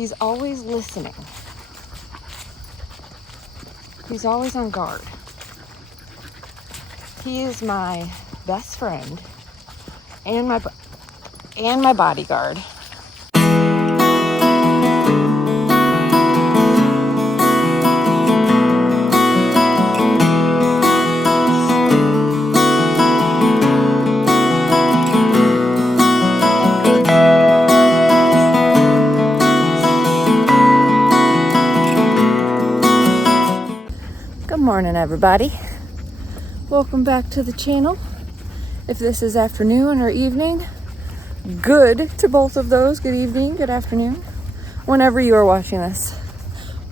He's always listening. He's always on guard. He is my best friend and my bodyguard. Good morning, everybody. Welcome back to the channel. If this is afternoon or evening, good to both of those. Good evening, good afternoon. Whenever you are watching this,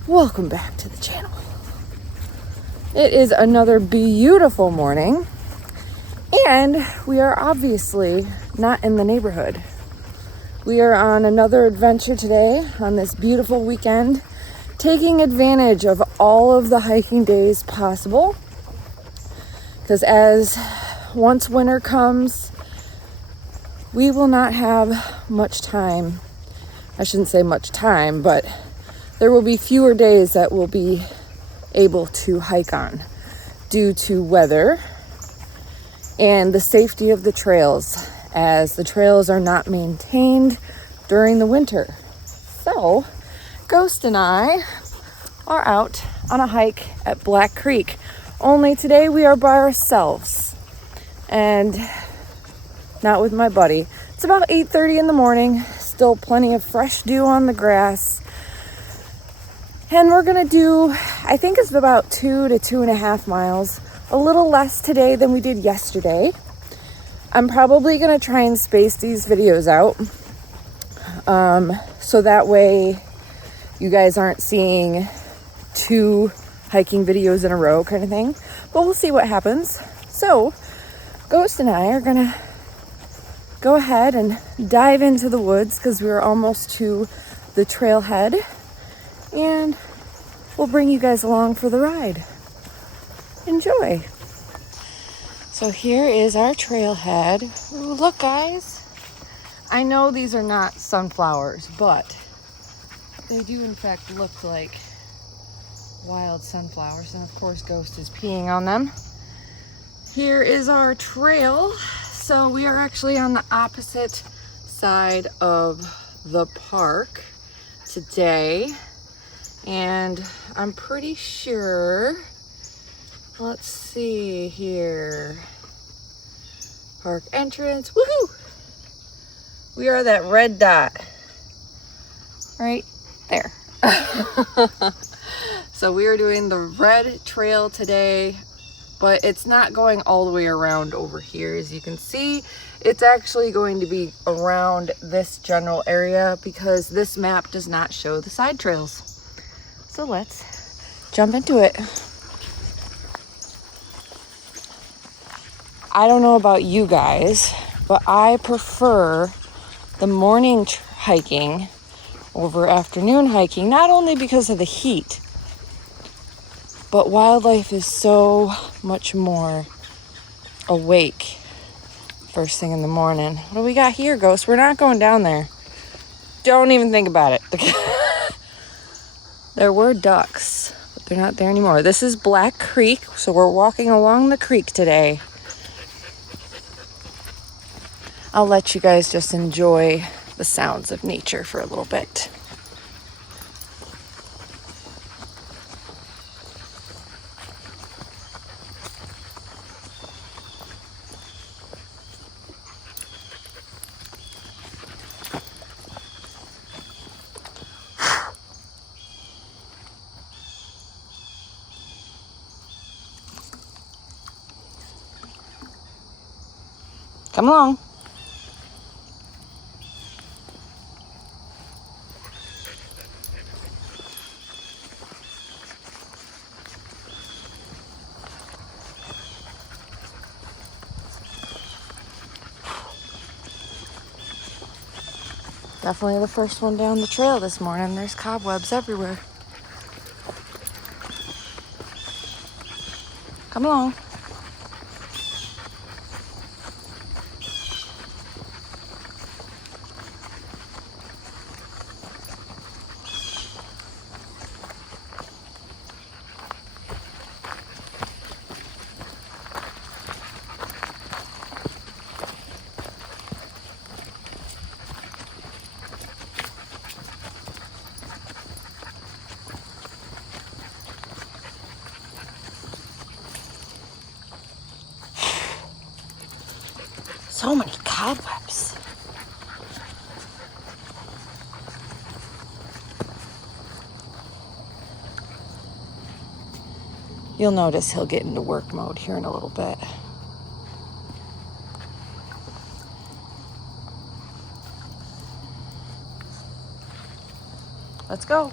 welcome back to the channel. It is another beautiful morning, and we are obviously not in the neighborhood. We are on another adventure today on this beautiful weekend, taking advantage of all of the hiking days possible. Because once winter comes, we will not have much time. I shouldn't say much time, but there will be fewer days that we'll be able to hike on due to weather and the safety of the trails, as the trails are not maintained during the winter. So, Ghost and I are out on a hike at Black Creek. Only today we are by ourselves and not with my buddy. It's about 8:30 in the morning, still plenty of fresh dew on the grass. And we're gonna do, I think it's about 2 to 2.5 miles, a little less today than we did yesterday. I'm probably gonna try and space these videos out so that way you guys aren't seeing 2 hiking videos in a row kind of thing, but we'll see what happens. So Ghost and I are gonna go ahead and dive into the woods because we're almost to the trailhead, and we'll bring you guys along for the ride. Enjoy. So here is our trailhead. Ooh, look guys, I know these are not sunflowers, but they do in fact look like wild sunflowers, and of course Ghost is peeing on them. Here is our trail. So we are actually on the opposite side of the park today, and I'm pretty sure, let's see here, park entrance, woohoo! We are that red dot right there. So we are doing the red trail today, but it's not going all the way around over here. As you can see, it's actually going to be around this general area because this map does not show the side trails. So let's jump into it. I don't know about you guys, but I prefer the morning hiking over afternoon hiking, not only because of the heat, but wildlife is so much more awake first thing in the morning. What do we got here, Ghost? We're not going down there. Don't even think about it. There were ducks, but they're not there anymore. This is Black Creek, so we're walking along the creek today. I'll let you guys just enjoy the sounds of nature for a little bit. Come along. Definitely the first one down the trail this morning. There's cobwebs everywhere. Come along. So many cobwebs. You'll notice he'll get into work mode here in a little bit. Let's go.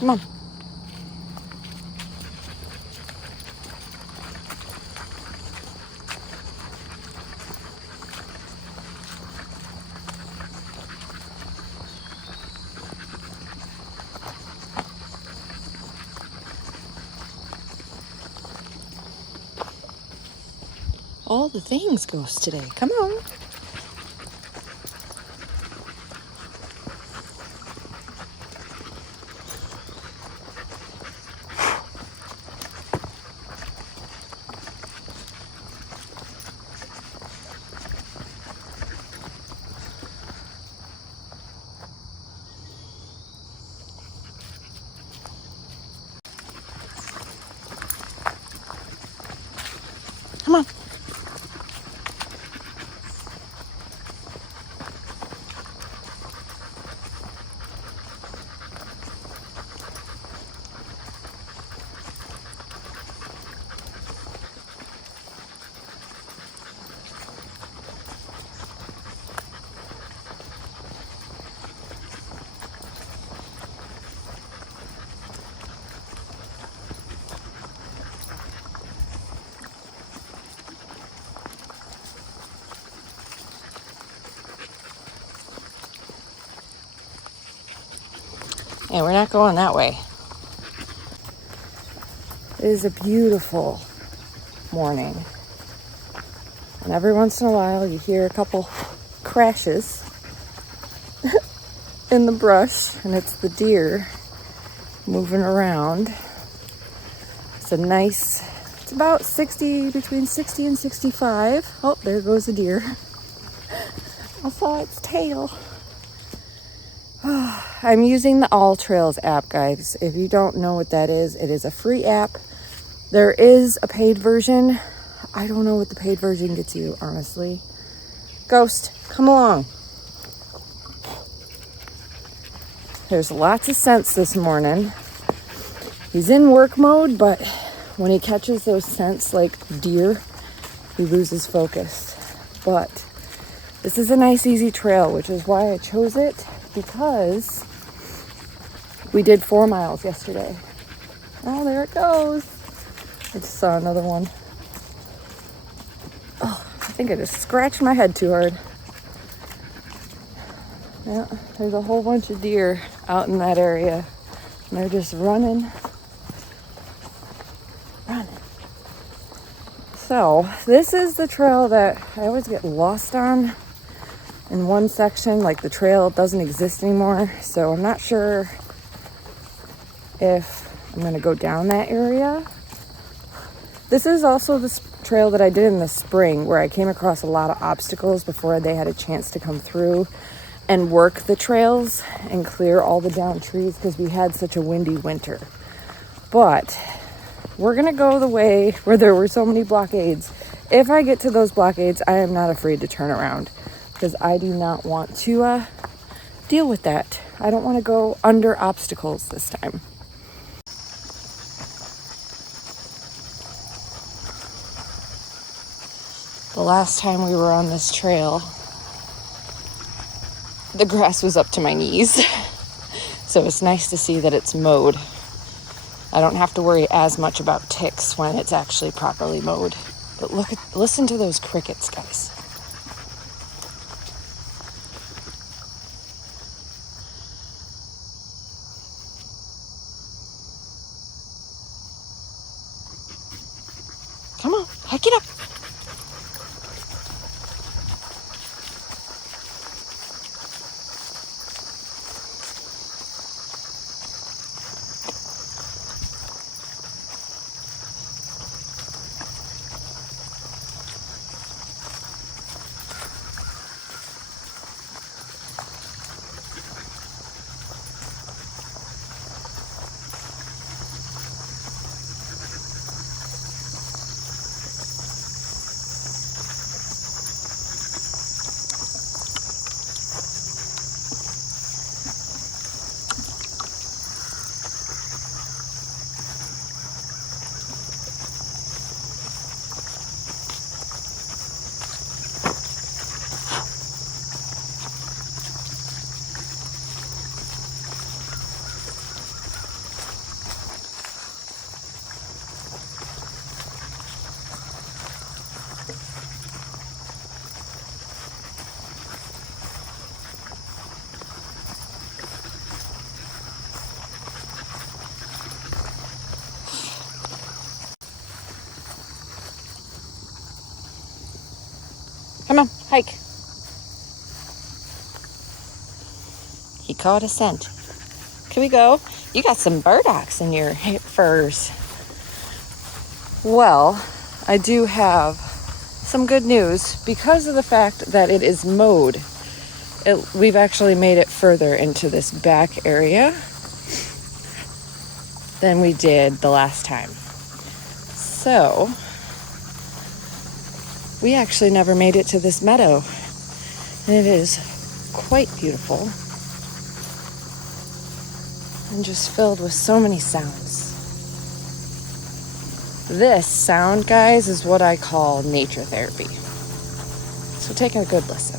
Come on. All the things goes today. Come on. Come on. Yeah, we're not going that way. It is a beautiful morning. And every once in a while you hear a couple crashes in the brush, and it's the deer moving around. It's it's about 60, between 60 and 65. Oh, there goes a deer. I saw its tail. I'm using the All Trails app, guys. If you don't know what that is, it is a free app. There is a paid version. I don't know what the paid version gets you, honestly. Ghost, come along. There's lots of scents this morning. He's in work mode, but when he catches those scents like deer, he loses focus. But this is a nice, easy trail, which is why I chose it, because we did 4 miles yesterday. Oh, there it goes. I just saw another one. Oh, I think I just scratched my head too hard. Yeah, there's a whole bunch of deer out in that area. And they're just running. So, this is the trail that I always get lost on. In one section, like the trail doesn't exist anymore. So I'm not sure if I'm gonna go down that area. This is also the trail that I did in the spring, where I came across a lot of obstacles before they had a chance to come through and work the trails and clear all the downed trees, because we had such a windy winter. But we're gonna go the way where there were so many blockades. If I get to those blockades, I am not afraid to turn around, because I do not want to deal with that. I don't want to go under obstacles this time. The last time we were on this trail, the grass was up to my knees. So it's nice to see that it's mowed. I don't have to worry as much about ticks when it's actually properly mowed. But listen to those crickets, guys. Come on, hike it up. Hike. He caught a scent. Can we go? You got some burdocks in your furs. Well, I do have some good news. Because of the fact that it is mowed, we've actually made it further into this back area than we did the last time. So, we actually never made it to this meadow. And it is quite beautiful. And just filled with so many sounds. This sound, guys, is what I call nature therapy. So take a good listen.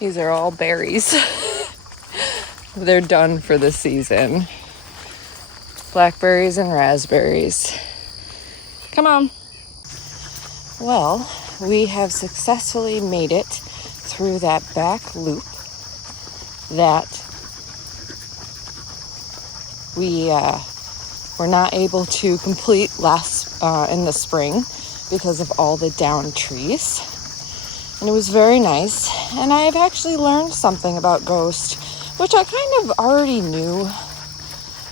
These are all berries. They're done for the season. Blackberries and raspberries. Come on. Well, we have successfully made it through that back loop that we were not able to complete in the spring because of all the downed trees. And it was very nice. And I've actually learned something about Ghost, which I kind of already knew.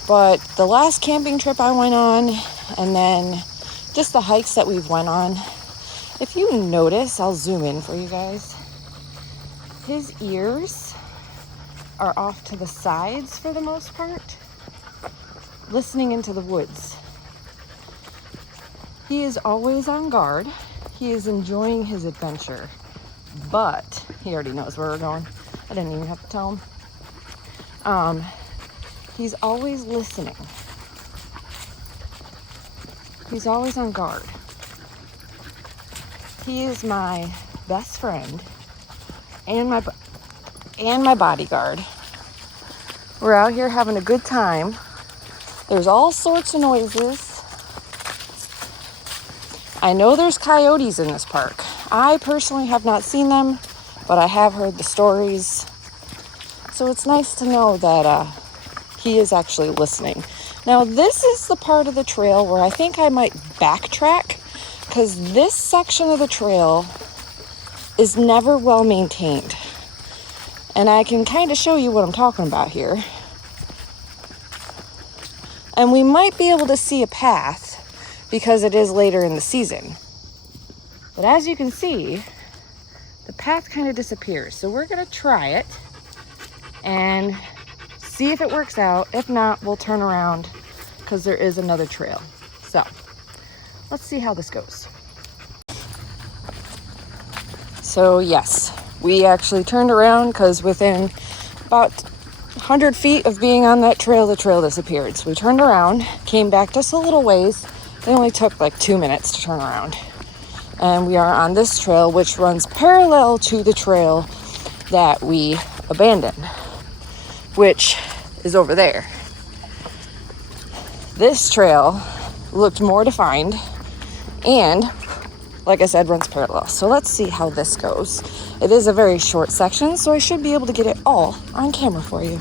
But the last camping trip I went on, and then just the hikes that we've went on, if you notice, I'll zoom in for you guys. His ears are off to the sides for the most part, listening into the woods. He is always on guard. He is enjoying his adventure. But he already knows where we're going. I didn't even have to tell him. He's always listening. He's always on guard. He is my best friend and my bodyguard. We're out here having a good time. There's all sorts of noises. I know there's coyotes in this park. I personally have not seen them, but I have heard the stories. So it's nice to know that he is actually listening. Now, this is the part of the trail where I think I might backtrack, because this section of the trail is never well maintained. And I can kind of show you what I'm talking about here. And we might be able to see a path because it is later in the season. But as you can see, the path kind of disappears. So we're gonna try it and see if it works out. If not, we'll turn around because there is another trail. So let's see how this goes. So yes, we actually turned around because within about 100 feet of being on that trail, the trail disappeared. So we turned around, came back just a little ways. It only took like 2 minutes to turn around. And we are on this trail, which runs parallel to the trail that we abandoned, which is over there. This trail looked more defined and, like I said, runs parallel. So let's see how this goes. It is a very short section, so I should be able to get it all on camera for you.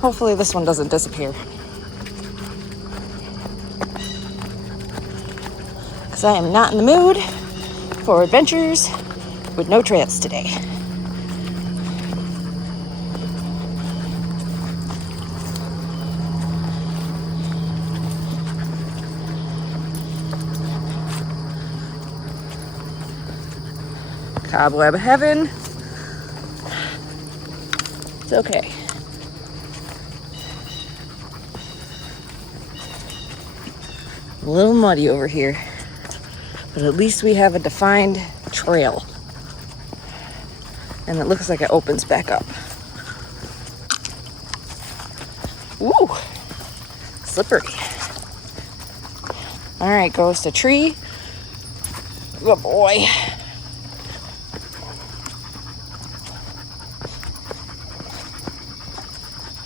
Hopefully this one doesn't disappear, because I am not in the mood for adventures with no trails today. Cobweb heaven. It's okay. A little muddy over here, but at least we have a defined trail. And it looks like it opens back up. Ooh, slippery. All right, goes to tree. Good boy.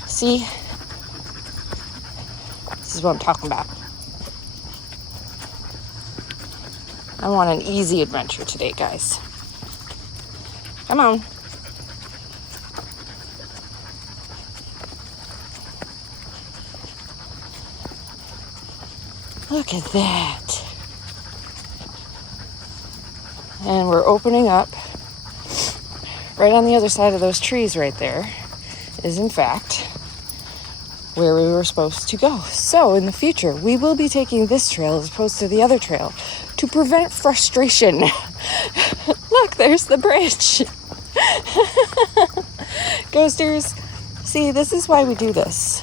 See? This is what I'm talking about. I want an easy adventure today, guys. Come on. Look at that. And we're opening up. Right on the other side of those trees right there is, in fact, where we were supposed to go. So in the future, we will be taking this trail as opposed to the other trail to prevent frustration. Look, there's the bridge. Ghosters, see, this is why we do this.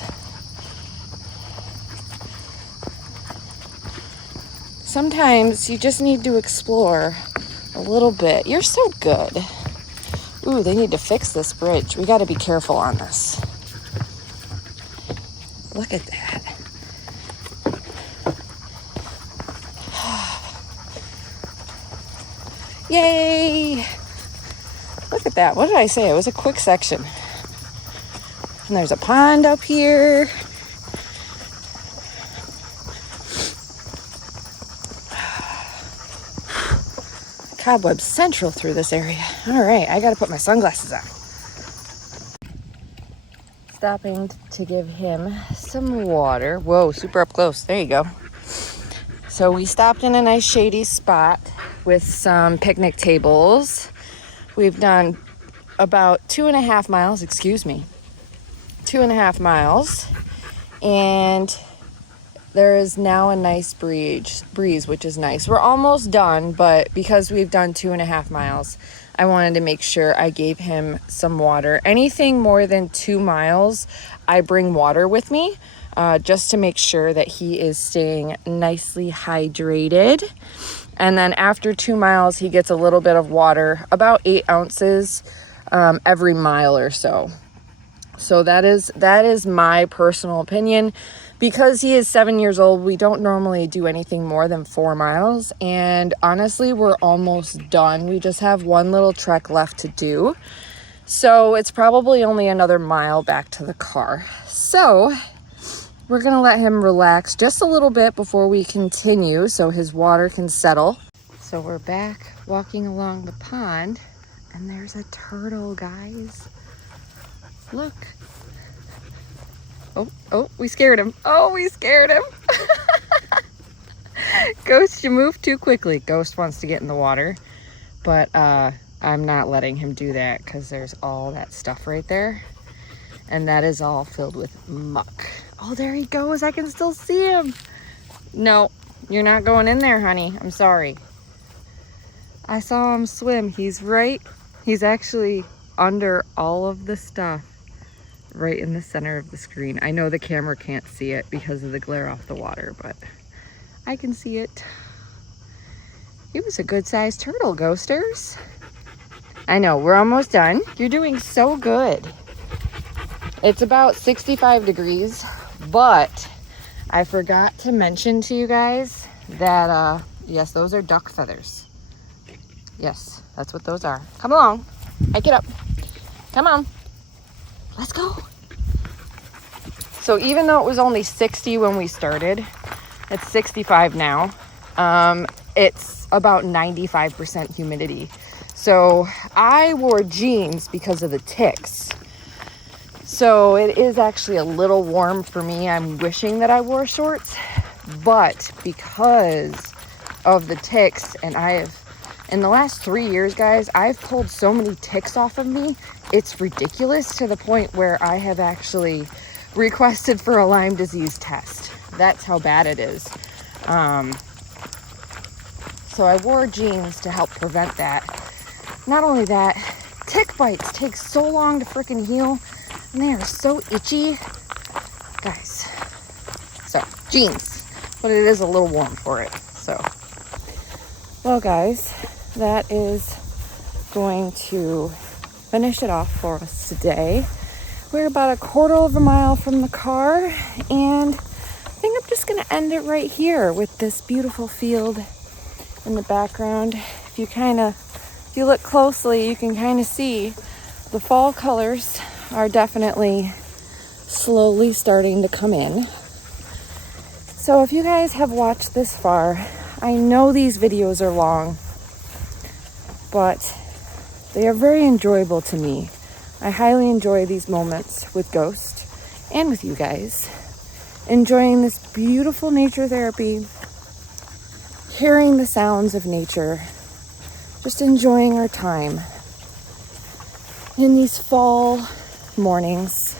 Sometimes you just need to explore a little bit. You're so good. Ooh, they need to fix this bridge. We got to be careful on this. Look at that. Yay! Look at that. What did I say? It was a quick section. And there's a pond up here. Cobweb central through this area. All right, I got to put my sunglasses on. Stopping to give him some water. Whoa, super up close. There you go. So we stopped in a nice shady spot with some picnic tables. We've done about 2.5 miles, 2.5 miles. And there is now a nice breeze, which is nice. We're almost done, but because we've done 2.5 miles, I wanted to make sure I gave him some water. Anything more than 2 miles, I bring water with me, just to make sure that he is staying nicely hydrated. And then after 2 miles, he gets a little bit of water, about 8 ounces every mile or so. So that is my personal opinion. Because he is 7 years old, we don't normally do anything more than 4 miles. And honestly, we're almost done. We just have one little trek left to do. So it's probably only another mile back to the car. So we're going to let him relax just a little bit before we continue so his water can settle. So we're back walking along the pond. And there's a turtle, guys. Look. Oh, we scared him. Oh, we scared him. Ghost, you moved too quickly. Ghost wants to get in the water, but I'm not letting him do that because there's all that stuff right there. And that is all filled with muck. Oh, there he goes. I can still see him. No, you're not going in there, honey. I'm sorry. I saw him swim. He's actually under all of the stuff. Right in the center of the screen. I know the camera can't see it because of the glare off the water, but I can see it. He was a good sized turtle, ghosters. I know, we're almost done. You're doing so good. It's about 65 degrees, but I forgot to mention to you guys that, yes, those are duck feathers. Yes, that's what those are. Come along. Hike it up. Come on. Let's go. So even though it was only 60 when we started, it's 65 now. It's about 95% humidity. So I wore jeans because of the ticks. So it is actually a little warm for me. I'm wishing that I wore shorts, but because of the ticks, and in the last 3 years, guys, I've pulled so many ticks off of me. It's ridiculous, to the point where I have actually requested for a Lyme disease test. That's how bad it is. So I wore jeans to help prevent that. Not only that, tick bites take so long to freaking heal, and they are so itchy. Guys, so jeans, but it is a little warm for it. So, well guys, that is going to finish it off for us today. We're about a quarter of a mile from the car, and I think I'm just going to end it right here with this beautiful field in the background. If you look closely, you can kind of see the fall colors are definitely slowly starting to come in. So if you guys have watched this far, I know these videos are long, but they are very enjoyable to me. I highly enjoy these moments with Ghost and with you guys, enjoying this beautiful nature therapy, hearing the sounds of nature, just enjoying our time in these fall mornings.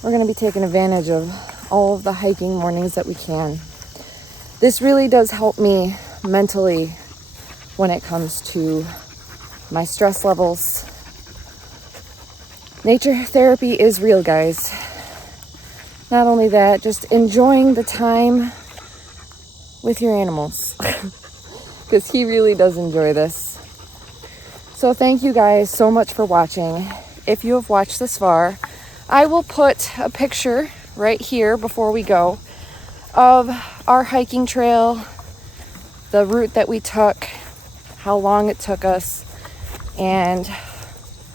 We're going to be taking advantage of all of the hiking mornings that we can. This really does help me mentally when it comes to my stress levels. Nature therapy is real, guys. Not only that, just enjoying the time with your animals, because he really does enjoy this. So thank you guys so much for watching. If you have watched this far, I will put a picture right here before we go of our hiking trail, the route that we took, how long it took us, and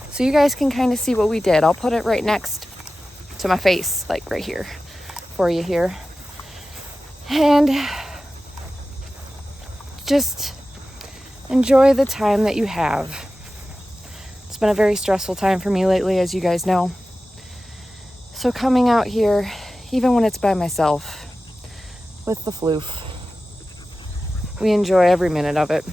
so you guys can kind of see what we did. I'll put it right next to my face, like right here for you here. And just enjoy the time that you have. It's been a very stressful time for me lately, as you guys know. So coming out here, even when it's by myself, with the floof, we enjoy every minute of it.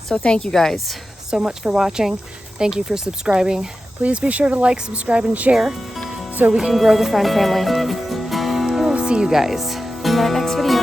So thank you guys so much for watching. Thank you for subscribing. Please be sure to like, subscribe, and share so we can grow the Friend family. And we'll see you guys in that next video.